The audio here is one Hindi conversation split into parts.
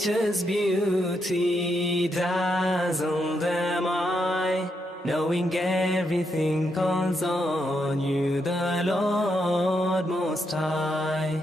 nature's beauty dazzled am I, knowing everything calls on you, the Lord Most High.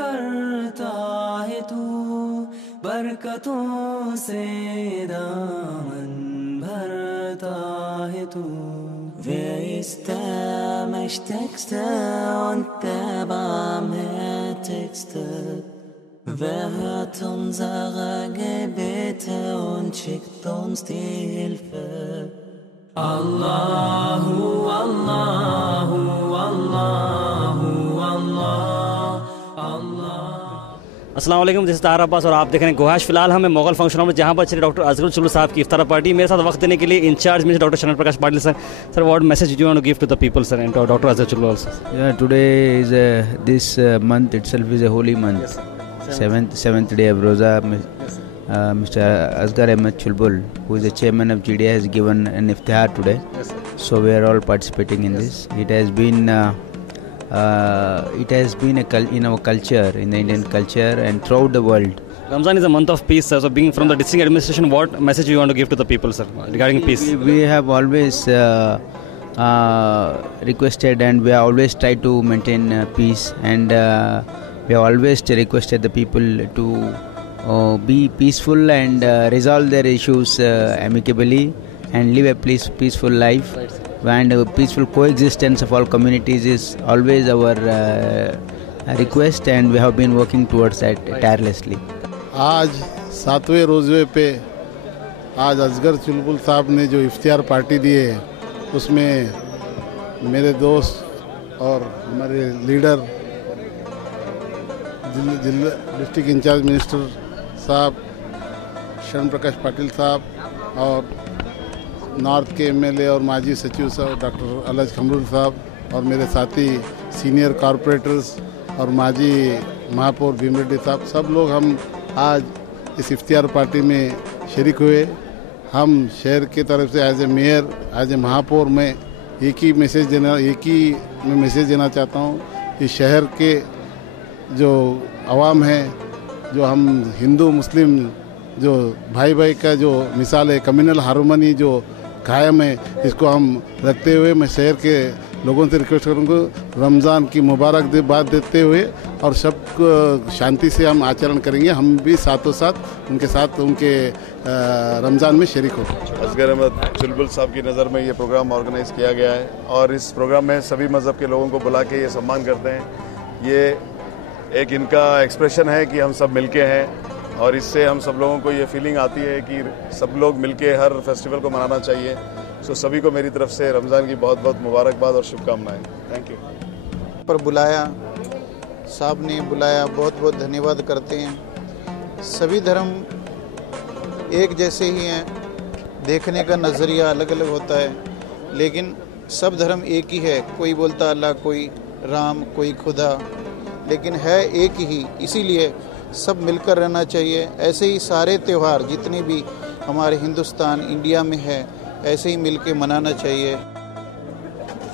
करता है तू, बरकतों से दामन भरता है तू. Wer ist der Mächtigste und der Barmherzigste? Wer hört unsere Gebete und schickt uns die Hilfe? Allahu, Allahu, Allahu, Allah, Allah. अस्सलाम वालेकुम, दिस इज़ ताहिर अब्बास और आप देख रहे हैं गोहाश. फिलहाल हमें मोगल फंक्शन हॉल में जहाँ पर चले डॉक्टर असगर चुल्लू साहब की इफ्तार पार्टी. मेरे साथ वक्त देने के लिए in charge minister doctor Sharan Prakash Patil sir. Sir, what message you want to give to the people sir and doctor Asgar Chullu also? Yeah, today is this month itself is a holy month. Seventh day of Roza. Mr. Asghar Ahmed Chulbul, who is the chairman of GDA, has given an iftar today. Yes, so we are all participating in this. It has been in our culture, in the Indian culture, and throughout the world. Ramzan is a month of peace, sir. So, being from the district administration, what message you want to give to the people, sir, regarding peace? We have always requested, and we have always tried to maintain peace, and we have always requested the people to be peaceful and resolve their issues amicably and live a peaceful life. And peaceful coexistence of all communities is always our request, and we have been working towards that tirelessly. आज 7वें रोज़े पे आज असगर चुलबुल साहब ने जो इफ्तियार पार्टी दी है, उसमें मेरे दोस्त और हमारे लीडर डिस्ट्रिक्ट इंचार्ज मिनिस्टर साहब शरण प्रकाश पाटिल साहब और नॉर्थ के एमएलए और माजी सचिव साहब डॉक्टर अलज खमरुल साहब और मेरे साथी सीनियर कॉरपोरेटर्स और माजी महापौर भीम रेड्डी साहब, सब लोग हम आज इस इफ्तियार पार्टी में शरीक हुए. हम शहर की तरफ से as a mayor, as a महापौर में एक ही मैसेज देना चाहता हूँ कि शहर के जो आवाम है, जो हम हिंदू मुस्लिम जो भाई भाई का जो मिसाल है, कम्युनल हार्मनी जो कायम है, इसको हम रखते हुए मैं शहर के लोगों से रिक्वेस्ट करूँगा रमज़ान की मुबारक बात देते हुए और सब शांति से हम आचरण करेंगे. हम भी साथों साथ उनके साथ उनके रमज़ान में शरीक हो. असगर अहमद चुलबुल साहब की नज़र में ये प्रोग्राम ऑर्गेनाइज़ किया गया है और इस प्रोग्राम में सभी मज़हब के लोगों को बुला के ये सम्मान करते हैं. ये एक इनका एक्सप्रेशन है कि हम सब मिलके हैं और इससे हम सब लोगों को ये फीलिंग आती है कि सब लोग मिलके हर फेस्टिवल को मनाना चाहिए. सो सभी को मेरी तरफ से रमज़ान की बहुत बहुत मुबारकबाद और शुभकामनाएं. Thank you. पर बुलाया, साहब ने बुलाया, बहुत बहुत धन्यवाद करते हैं. सभी धर्म एक जैसे ही हैं, देखने का नज़रिया अलग अलग होता है, लेकिन सब धर्म एक ही है. कोई बोलता अल्लाह, कोई राम, कोई खुदा, लेकिन है एक ही. इसीलिए सब मिलकर रहना चाहिए. ऐसे ही सारे त्यौहार जितने भी हमारे हिंदुस्तान इंडिया में है, ऐसे ही मिलके मनाना चाहिए.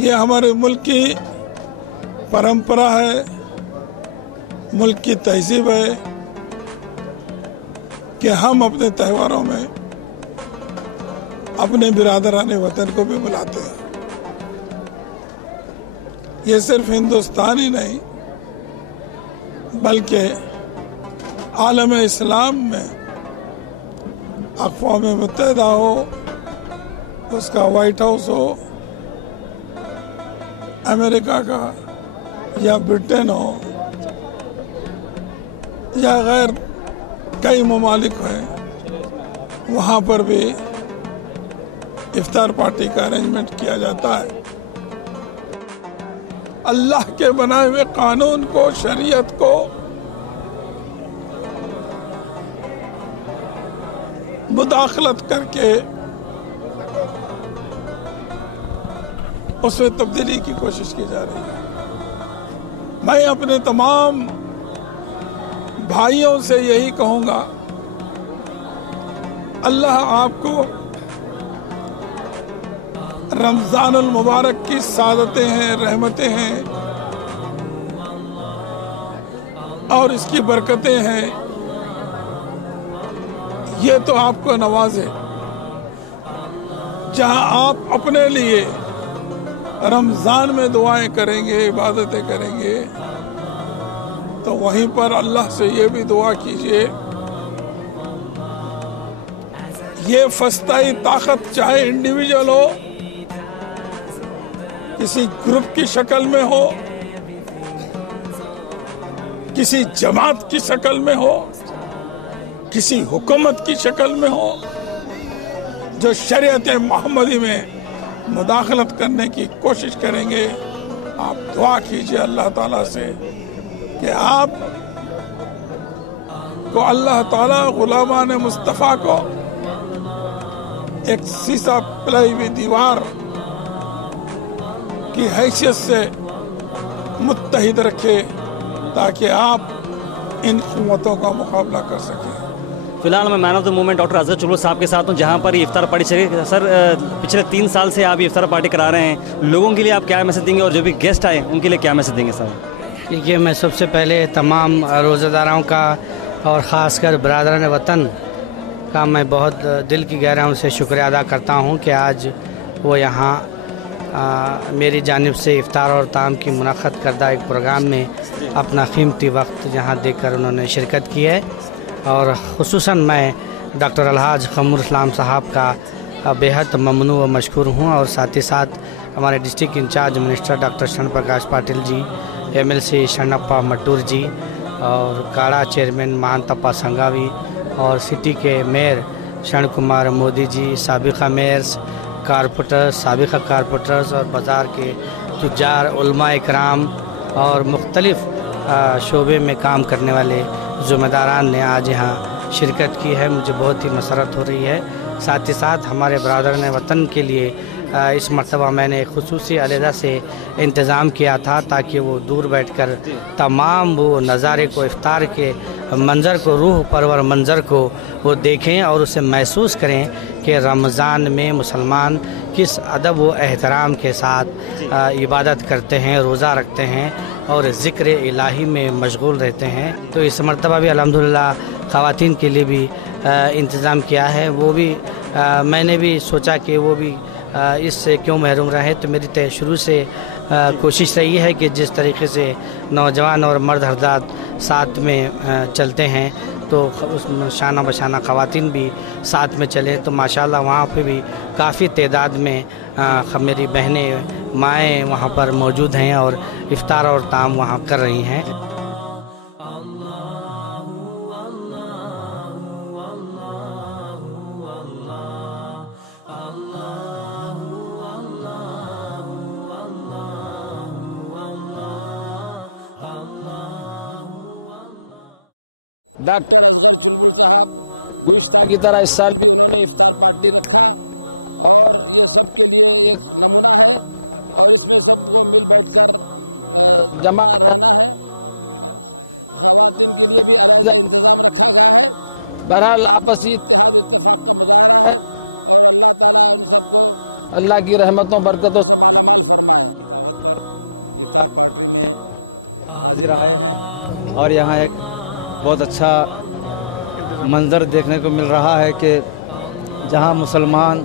ये हमारे मुल्क की परंपरा है, मुल्क की तहजीब है कि हम अपने त्योहारों में अपने बिरादरान वतन को भी बुलाते हैं. ये सिर्फ हिंदुस्तान ही नहीं बल्कि आलम इस्लाम में अक़वाम मुत्तहिदा हो, उसका वाइट हाउस हो, अमेरिका का या ब्रिटेन हो या गैर कई ममालिक हैं, वहाँ पर भी इफ्तार पार्टी का अरेंजमेंट किया जाता है। अल्लाह के बनाए हुए कानून को, शरीयत को मुदाखलत करके उसमें तब्दीली की कोशिश की जा रही है। मैं अपने तमाम भाइयों से यही कहूंगा, अल्लाह आपको रमजानुल मुबारक की सादतें हैं, रहमतें हैं और इसकी बरकतें हैं, ये तो आपको नवाजे। जहां आप अपने लिए रमजान में दुआएं करेंगे, इबादतें करेंगे, तो वहीं पर अल्लाह से ये भी दुआ कीजिए, ये फस्ताई ताकत चाहे इंडिविजुअल हो, किसी ग्रुप की शक्ल में हो, किसी जमात की शक्ल में हो, किसी हुकूमत की शक्ल में हो, जो शरीयत मोहम्मदी में मुदाखलत करने की कोशिश करेंगे, आप दुआ कीजिए अल्लाह ताला से कि आप को अल्लाह ताला गुलामान मुस्तफ़ा को एक शीशा पिलाई हुई दीवार की हैसियत से मुत्तहिद रखे, ताकि आप इन क़ुव्वतों का मुकाबला कर सकें। फिलहाल मैं man of the movement doctor Azhar चुल्लू साहब के साथ हूँ, जहाँ पर ये इफ्तार पार्टी चली। सर, पिछले 3 साल से आप ये इफ्तार पार्टी करा रहे हैं, लोगों के लिए आप क्या मैसेज देंगे और जो भी गेस्ट आए उनके लिए क्या मैसेज देंगे सर? देखिए, मैं सबसे पहले तमाम रोज़ेदारों का और ख़ासकर बरादरान वतन का मैं बहुत दिल की गहराइयों से शुक्रिया अदा करता हूँ कि आज वो यहाँ मेरी जानिब से इफ्तार और ताम की मुनक़्क़द करदा एक प्रोग्राम में अपना कीमती वक्त यहाँ देकर उन्होंने शिरकत की है। और ख़ुसूसन मैं डॉक्टर अलहाज क़मरुल इस्लाम साहब का बेहद ममनू व मशकूर हूँ, और साथ ही साथ हमारे district in charge minister doctor Sharan Prakash Patil ji, MLC Sharanappa Mattur जी, और काड़ा चेयरमैन महांतप्पा संगावी, और सिटी के मेयर शरण Kumar Modi ji, साबिक़ा Myers, corporators, साबिक़ा corporators और बाज़ार के तुज्जार, उलमा इकराम और मुख्तलिफ़ शोबे में काम करने वाले ज़िम्मेदारान ने आज यहाँ शिरकत की है। मुझे बहुत ही मसरत हो रही है। साथ ही साथ हमारे बरादरान वतन के लिए इस मरतबा मैंने खुसूसी अलहदा से इंतज़ाम किया था, ताकि वो दूर बैठकर तमाम वो नज़ारे को, इफ्तार के मंज़र को, रूह परवर मंज़र को वो देखें और उसे महसूस करें कि रमज़ान में मुसलमान किस अदब व एहतराम के साथ इबादत करते हैं, रोज़ा रखते हैं और ज़िक्र इलाही में मशगूल रहते हैं। तो इस मरतबा भी अल्हम्दुलिल्लाह ख़वातीन के लिए भी इंतज़ाम किया है। वो भी मैंने भी सोचा कि वो भी इससे क्यों महरूम रहे, तो मेरी तय शुरू से कोशिश रही है कि जिस तरीके से नौजवान और मर्द हज़रात साथ में चलते हैं, तो उसमें शाना बशाना ख़वातीन भी साथ में चले। तो माशाल्लाह वहाँ पे भी काफ़ी तादाद में मेरी बहनें, माएँ वहाँ पर मौजूद हैं और इफ्तार और ताम वहाँ कर रही हैं। डॉक्टर की तरह इस साल जमा बहरहाल आपसी अल्लाह की रहमतों बरकतों और यहाँ एक बहुत अच्छा मंज़र देखने को मिल रहा है कि जहाँ मुसलमान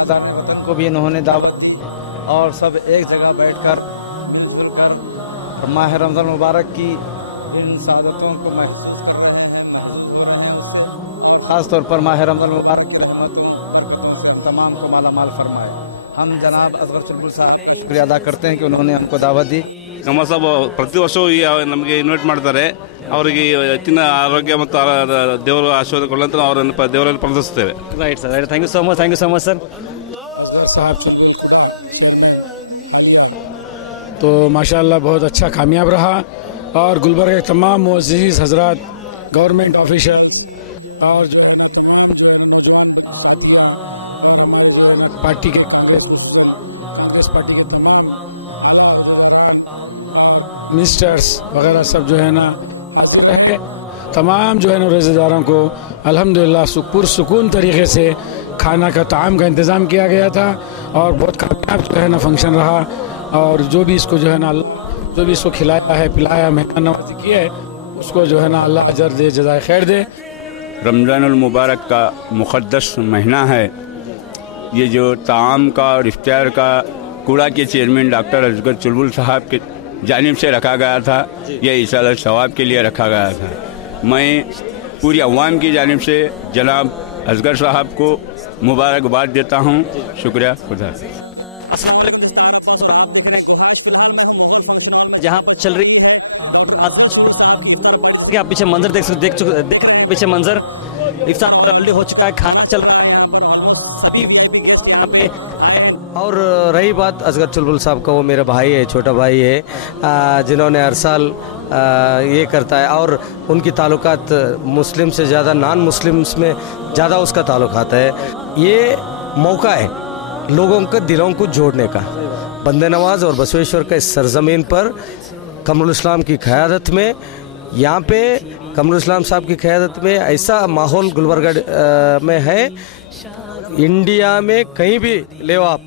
वतन को भी इन्होंने दावत और सब एक जगह बैठकर माह रमज़ान मुबारक की इन सादतों को मैं खास तौर पर माह रमज़ान मुबारक तमाम को माला माल फरमाए। हम जनाब अजहर चुल्लू साहब शुक्रिया अदा करते हैं कि उन्होंने हमको दावत दी। ನಮ್ಮ ಸಾಬ್ ಪ್ರತಿ ವರ್ಷವೂ ನಮಗೆ ಇನ್ವೈಟ್ ಮಾಡ್ತಾರೆ, ಅವರಿಗೆ ಹೆಚ್ಚಿನ ಆರೋಗ್ಯ ಮತ್ತು ದೇವರ ಆಶೀರ್ವಾದ ಕೊಡಲಂತ ಅವರನ್ನು ದೇವರಲ್ಲಿ ಪ್ರಾರ್ಥಿಸುತ್ತೇವೆ. Right sir, right, thank you so much sir. साहब तो माशाल्लाह बहुत अच्छा कामयाब रहा और गुलबर्गा के तमाम मुअज़्ज़िज़ हजरात, गवर्नमेंट ऑफिशियल्स और पार्टी के मिनिस्टर्स वगैरह सब जो है ना, तमाम जो है ना रोज़ेदारों को अल्हम्दुलिल्लाह पुरसुकून तरीके से खाना का ताम का इंतज़ाम किया गया था और बहुत कामयाब जो है ना फंक्शन रहा. और जो भी इसको जो है ना जो भी इसको खिलाया है पिलाया मेहमान नवाजी की है उसको जो है ना अल्लाह अजर दे, जज़ाए खैर दे. रमज़ानुल मुबारक का मुक़द्दस महीना है. ये जो ताम का और इफ्तार का कूड़ा के चेयरमैन डॉक्टर असगर चुलबुल साहब के जानिब से रखा गया था, यह ईसाल सवाब के लिए रखा गया था. मैं पूरी अवाम की जानिब से जनाब असगर साहब को मुबारकबाद देता हूँ. शुक्रिया. खुदा जहाँ चल रही आप पीछे मंजर देख पीछे मंजर इफ्तार ऑलरेडी हो चुका है, खाना चल रहा है. और रही बात असगर चुलबुल साहब का, वो मेरा भाई है, छोटा भाई है, जिन्होंने हर साल ये करता है और उनकी ताल्लुकात मुस्लिम से ज़्यादा नॉन मुस्लिम्स में ज़्यादा उसका ताल्लुकात है. ये मौका है लोगों के दिलों को जोड़ने का. बंदे नवाज और बसवेश्वर का इस सरजमीन पर कमरुल इस्लाम की क़यादत में, यहाँ पे कमरुल इस्लाम साहब की क़यादत में ऐसा माहौल गुलबर्गा में है, इंडिया में कहीं भी ले आप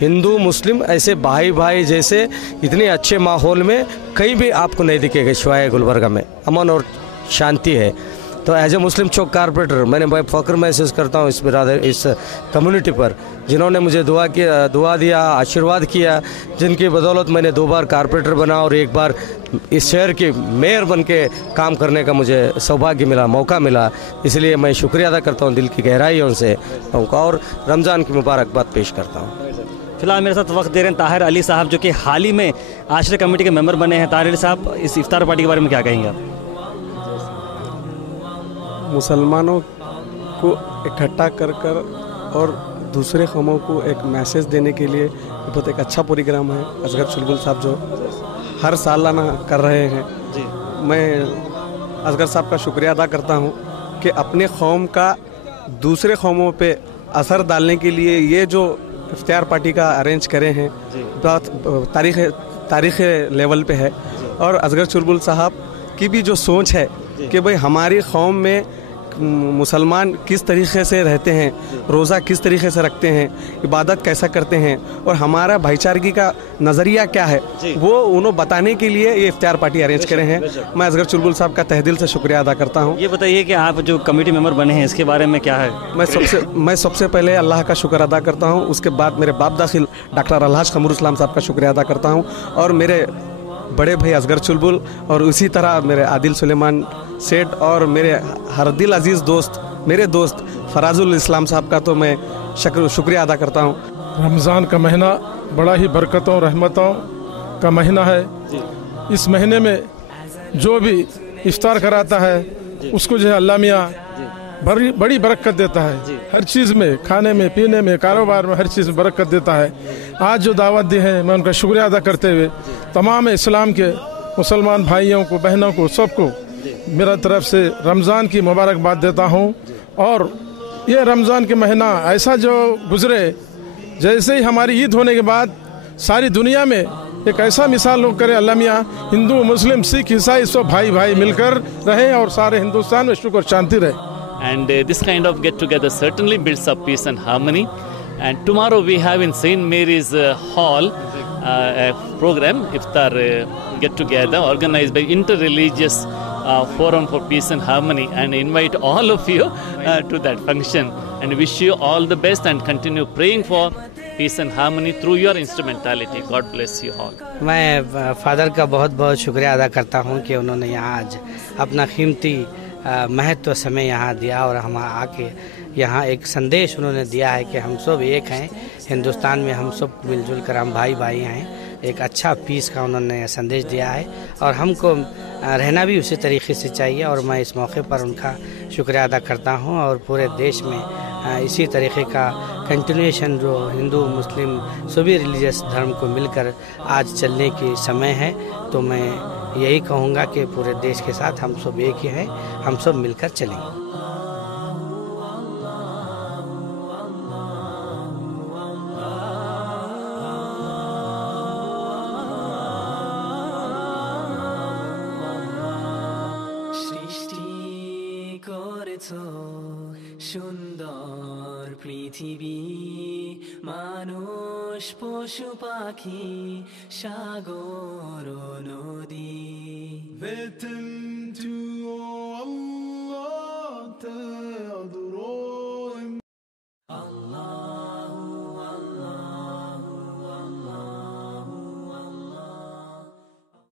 हिंदू मुस्लिम ऐसे भाई भाई जैसे इतने अच्छे माहौल में कहीं भी आपको नहीं दिखेगा. शिवाय गुलबर्गा में अमन और शांति है. तो as a Muslim Chowk corporator मैंने भाई फ़ख्र महसूस करता हूँ इस बिरादर इस कम्युनिटी पर, जिन्होंने मुझे दुआ दिया, आशीर्वाद किया, जिनकी बदौलत मैंने 2 बार कारपोरेटर बना और 1 बार इस शहर के मेयर बन के काम करने का मुझे सौभाग्य मिला, मौका मिला. इसलिए मैं शुक्रिया अदा करता हूँ दिल की गहराइयों से उनका और रमज़ान की मुबारकबाद पेश करता हूँ. फिलहाल मेरे साथ वक्त दे रहे हैं ताहिर अली साहब, जो कि हाल ही में आश्रय कमेटी के मेंबर बने हैं. ताहिर अली साहब, इस इफ्तार पार्टी के बारे में क्या कहेंगे आप? मुसलमानों को इकट्ठा कर और दूसरे कौमों को एक मैसेज देने के लिए बहुत एक अच्छा प्रोग्राम है असगर चुलबुल साहब जो हर सालाना कर रहे हैं. मैं असगर साहब का शुक्रिया अदा करता हूँ कि अपने कौम का दूसरे कौमों पे असर डालने के लिए ये जो इफ्तार पार्टी का अरेंज करे हैं, बहुत तारीख़ लेवल पे है. और असगर चुलबुल साहब की भी जो सोच है कि भाई हमारी कौम में मुसलमान किस तरीक़े से रहते हैं, रोज़ा किस तरीक़े से रखते हैं, इबादत कैसा करते हैं और हमारा भाईचारगी का नज़रिया क्या है, वो उन्हें बताने के लिए ये इफ्तार पार्टी अरेंज करे हैं. मैं असगर चुलबुल साहब का तहे दिल से शुक्रिया अदा करता हूँ. ये बताइए कि आप जो कमेटी मेंबर बने हैं इसके बारे में क्या है? मैं सबसे पहले अल्लाह का शुक्र अदा करता हूँ, उसके बाद मेरे बाप दाखिल डॉक्टर अलहाज कमरुल इस्लाम साहब का शुक्रिया अदा करता हूँ और मेरे बड़े भाई असगर चुलबुल और उसी तरह मेरे आदिल सुलेमान सेठ और मेरे हर दिल अजीज़ दोस्त मेरे दोस्त फराजुल इस्लाम साहब का तो मैं शुक्रिया अदा करता हूँ. रमज़ान का महीना बड़ा ही बरकतों रहमतों का महीना है. इस महीने में जो भी इफ्तार कराता है उसको जो है अल्लाह मियाँ बड़ी बरकत देता है. हर चीज़ में, खाने में, पीने में, कारोबार में, हर चीज़ में बरकत देता है. आज जो दावत दी है मैं उनका शुक्रिया अदा करते हुए तमाम इस्लाम के मुसलमान भाइयों को, बहनों को, सबको मेरा तरफ से रमज़ान की मुबारकबाद देता हूँ. और ये रमज़ान के महीना ऐसा जो गुज़रे, जैसे ही हमारी ईद होने के बाद सारी दुनिया में एक ऐसा मिसाल लोग करें, अल्लाह मियाँ हिंदू मुस्लिम सिख ईसाई सब भाई भाई मिलकर रहें और सारे हिंदुस्तान में सुख और शांति रहे. And this kind of get-together certainly builds up peace and harmony. And tomorrow we have in St. Mary's Hall a program, Iftar get-together, organized by Interreligious Forum for Peace and Harmony, and invite all of you to that function. And wish you all the best and continue praying for peace and harmony through your instrumentality. God bless you all. मैं फादर का बहुत बहुत शुक्रिया अदा करता हूँ कि उन्होंने यहाँ आज अपना कीमती महत्व समय यहाँ दिया और हम आके यहाँ एक संदेश उन्होंने दिया है कि हम सब एक हैं, हिंदुस्तान में हम सब मिलजुल कर हम भाई भाई हैं, एक अच्छा पीस का उन्होंने संदेश दिया है और हमको रहना भी उसी तरीके से चाहिए। और मैं इस मौके पर उनका शुक्रिया अदा करता हूँ और पूरे देश में इसी तरीके का कंटिन्यूएशन जो हिंदू मुस्लिम सभी रिलीजियस धर्म को मिलकर आज चलने की समय है, तो मैं यही कहूँगा कि पूरे देश के साथ हम सब एक ही हैं, हम सब मिलकर चलेंगे। সুন্দর পৃথিবী, মানুষ পশু পাখি সাগর নদী।